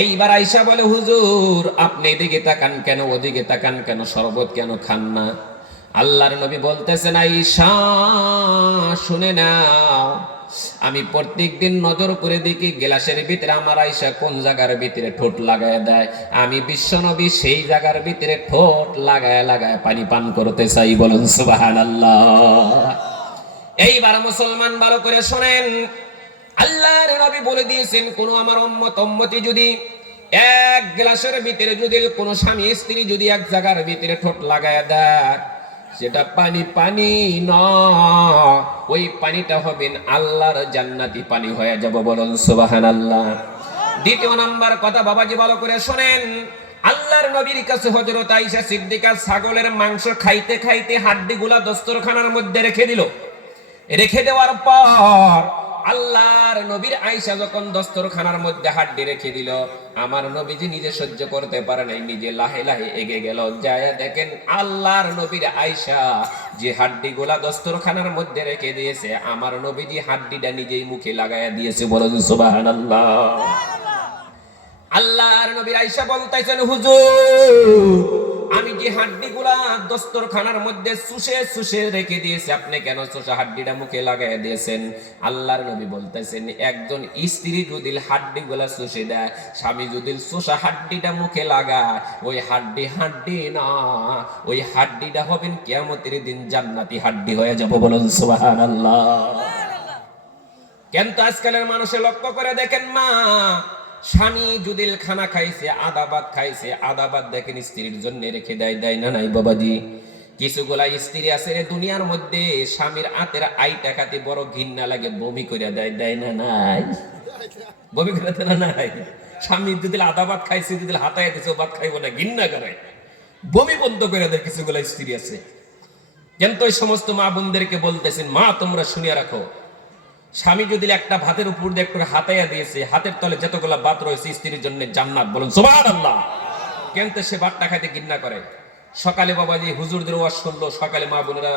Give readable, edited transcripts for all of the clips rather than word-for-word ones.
এইবার আয়েশা বলে, হুজুর আপনি এদিকে তাকান কেন, ওদিকে তাকান কেন, শরবত কেন খান না? আল্লাহর নবী বলতেছেন, আয়েশা শুনে নাও, আমি প্রত্যেকদিন নজর করে দেখি গ্লাসের ভিতরে আমার আয়েশা কোন জায়গার ভিতরে ঠোঁট লাগায় দেয়, আমি বিশ্ব নবী সেই জায়গার ভিতরে ঠোঁট লাগায় লাগায় পানি পান করতে চাই। বলুন সুবহানাল্লাহ। এইবার মুসলমান ভালো করে শোনেন, আল্লাহর নবী বলে দিয়েছেন, কোন আমার উম্মতি যদি এক গ্লাসের ভিতরে যদি কোন স্বামী স্ত্রী যদি এক জায়গার ভিতরে ঠোঁট লাগায় দেয়, সেটা পানি নয়, ওই পানিটা হবে আল্লাহর জান্নাতি পানি হয়ে যাব। বলুন সুবহানাল্লাহ। দ্বিতীয় নাম্বার কথা বাবাজি ভালো করে শোনেন, আল্লাহর নবীর কাছে হযরত আয়েশা সিদ্দিকা ছাগলের মাংস খাইতে খাইতে হাড্ডিগুলা দস্তরখানার মধ্যে রেখে দিল। রেখে দেওয়ার পর আল্লাহর নবীর আয়েশা যখন দস্তরখানার মধ্যে হাড্ডি রেখে দিল, আমার নবীজি নিজে সহ্য করতে পারে নাই, নিজে লাহে লাহে এগিয়ে গেল, যায় দেখেন আল্লাহর নবীর আয়েশা যে হাড্ডিগুলা দস্তরখানার মধ্যে রেখে দিয়েছে, আমার নবীজি হাড্ডিটা নিজেই মুখে লাগায়া দিয়েছে। বলুন সুবহানাল্লাহ। আল্লাহর নবীর আয়েশা বলতেছেন, হুজুর আমি যে হাড্ডিগুলা দস্তরখানার মধ্যে চুষে চুষে রেখে দিয়েছি, আপনি কেন চুষা হাড্ডিটা মুখে লাগাই দিয়েছেন? আল্লাহর নবী বলতেছেন, একজন স্ত্রী যদি হাড্ডিগুলা চুষে দেয়, স্বামী যদি চুষা হাড্ডিটা মুখে লাগায়, ওই হাড্ডি না, ওই হাড্ডিটা হবেন কিয়ামতের দিন জান্নাতি হাড্ডি হয়ে যাব। বলুন সুবহানাল্লাহ। কিন্তু আজকালের মানুষের লক্ষ্য করে দেখেন, মা স্বামী যদি খানা খাইছে, আদা ভাত খাইছে, আদা ভাত দেখেন স্ত্রীর জন্য রেখে দেয়, দেয় না নাই বাবাজি? কিছুগুলা স্ত্রী আছে দুনিয়ার মধ্যে, স্বামীর হাতের আইটা খাতে বড় ঘৃণা লাগে, বমি করে দেয়, দেয় না নাই? বমি করে দেয় না নাই? স্বামী যদি আদা ভাত খাইছে, যদি হাতায় দিছে, ভাত খাইব না, ঘৃণা করে, বমি বন্ধ করে দেয় কিছুগুলা স্ত্রী আছে। কিন্তু ওই সমস্ত মা বোনদেরকে বলতেছেন, মা তোমরা শুনিয়ে রাখো, স্বামী যদি একটা ভাতের উপর দিয়ে একটু হাতাইয়া দিয়েছে, হাতের তলে যতগুলা ভাত রয়েছে স্ত্রীর জন্য জান্নাত। বলুন সুবহানাল্লাহ। কিন্তু সে ভাতটা খাইতে ঘৃণা করে। সকালে বাবাজি হুজুরদের ওয়াজ শুনলো, সকালে মা বোনেরা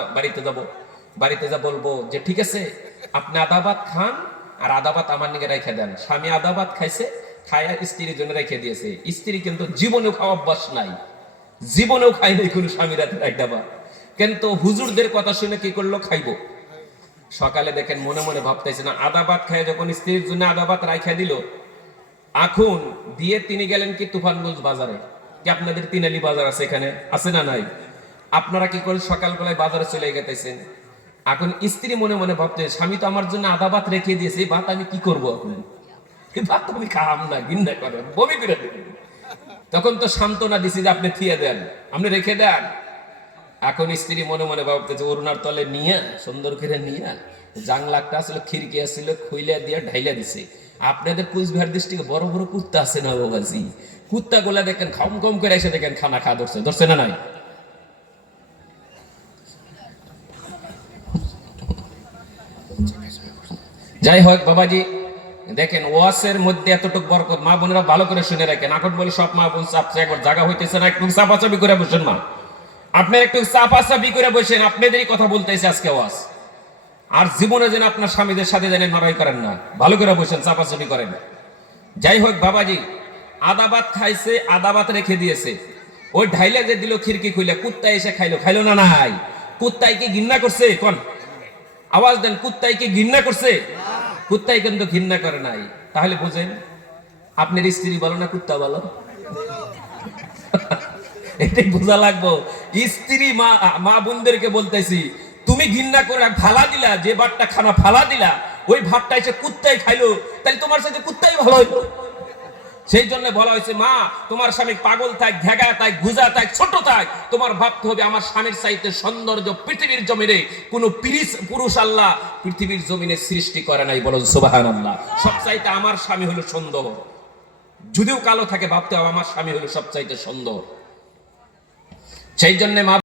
বাড়িতে যা বলবো যে ঠিক আছে আপনি আদা ভাত খান আর আদা ভাত আমার নিকে রেখে দেন। স্বামী আদা ভাত খাইছে, খায়া স্ত্রীর জন্য রেখে দিয়েছে। স্ত্রী কিন্তু জীবনেও খাওয়া অভ্যাস নাই, জীবনেও খাই নাই কোনো স্বামীর হাতের একটা ভাত। কিন্তু হুজুরদের কথা শুনে কি করলো, খাইবো। সকালে দেখেন মনে মনে ভাবতেছে না, আদা ভাত খায় যখন স্ত্রীর জন্য আদা ভাত রাইখা দিল, এখন দিয়ে তিনি গেলেন কি তুফানগঞ্জ বাজারে। কি আপনাদের তিনালি বাজার আছে এখানে, আছে না নাই? আপনারা কি করেন, সকালবেলায় বাজারে চলে গেতেছেন। এখন স্ত্রী মনে মনে ভাবতে, স্বামী তো আমার জন্য আদা ভাত রেখে দিয়েছে, এই ভাত আমি কি করবো এখন? এই ভাত আমি খাম না, ঘৃণা করে, বমি করে দেবেন। তখন তো সান্ত্বনা দিছি যে আপনি থিয়ে দেন, আপনি রেখে দেন। এখন স্ত্রী মনে মনে ভাবতেছে, অরুণার তলে নিয়ে সুন্দর করে নিয়ে জাংলাটা আসলে খিড়কি আসছিল, খুইলা দিয়ে ঢাইলা দিছে। আপনাদের কুচবিহার ডিস্ট্রিক্টে বড় বড় কুত্তা আছে না বাবাজি? কুত্তা গুলা দেখেন খম খম করে এসে দেখেন খানা খা ধরছে না নাই? যাই হোক বাবাজি, দেখেন ওয়াসের মধ্যে এতটুকু বরকত। মা বোনেরা ভালো করে শুনে রাখেন, এখন বলে সব মা বোন চাপছে, একবার জায়গা হইতেছে না, একটু চাপাচাপি করে বসেন। মা আপনার একটু চাপাচাপি করে বসেন, আপনাদেরই কথা বলতেছে আজকে ওয়াজ। আর জীবনে যেন আপনার স্বামীদের সাথে যেন লড়াই করেন না, ভালো করে বসেন, চাপাচাপি করেন। যাই হোক বাবাজি, আদা ভাত খাইছে, আদা ভাত রেখে দিয়েছে, ওই ঢাইলা যে দিল খিড়কি খুলে, কুত্তা এসে খাইলো না নাই? কুত্তাই কি ঘৃণা করছে? কোন আওয়াজ দেন, কুত্তাই কি ঘৃণা করছে? কুত্তাই কিন্তু ঘৃণা করে নাই। তাহলে বুঝেন, আপনার স্ত্রী বলো না কুত্তা বলো? এটাই বোঝা লাগবো। স্ত্রী মা বোনদেরকে বলতেছি, তুমি ঘৃণা করে ফালা দিলা, যে ভাতটা খানা ফালা দিলা, ওই ভাতটা এসে কুত্তাই খাইলো, তাহলে তোমার সাথে কুত্তাই ভালো হইলো। সেই জন্য বলা হয়েছে, মা তোমার স্বামী পাগল থাক, ঘেগা থাক, গুজা থাক, ছোট থাক, তোমার ভাবতে হবে আমার স্বামীর চাইতে সৌন্দর্য পৃথিবীর জমিনে কোনো পুরুষ আল্লাহ পৃথিবীর জমিনে সৃষ্টি করে নাই। বলো সুবহানাল্লাহ। সব চাইতে আমার স্বামী হলো সুন্দর, যদিও কালো থাকে, ভাবতে হবে আমার স্বামী হলো সবচাইতে সুন্দর। সেই জন্য মা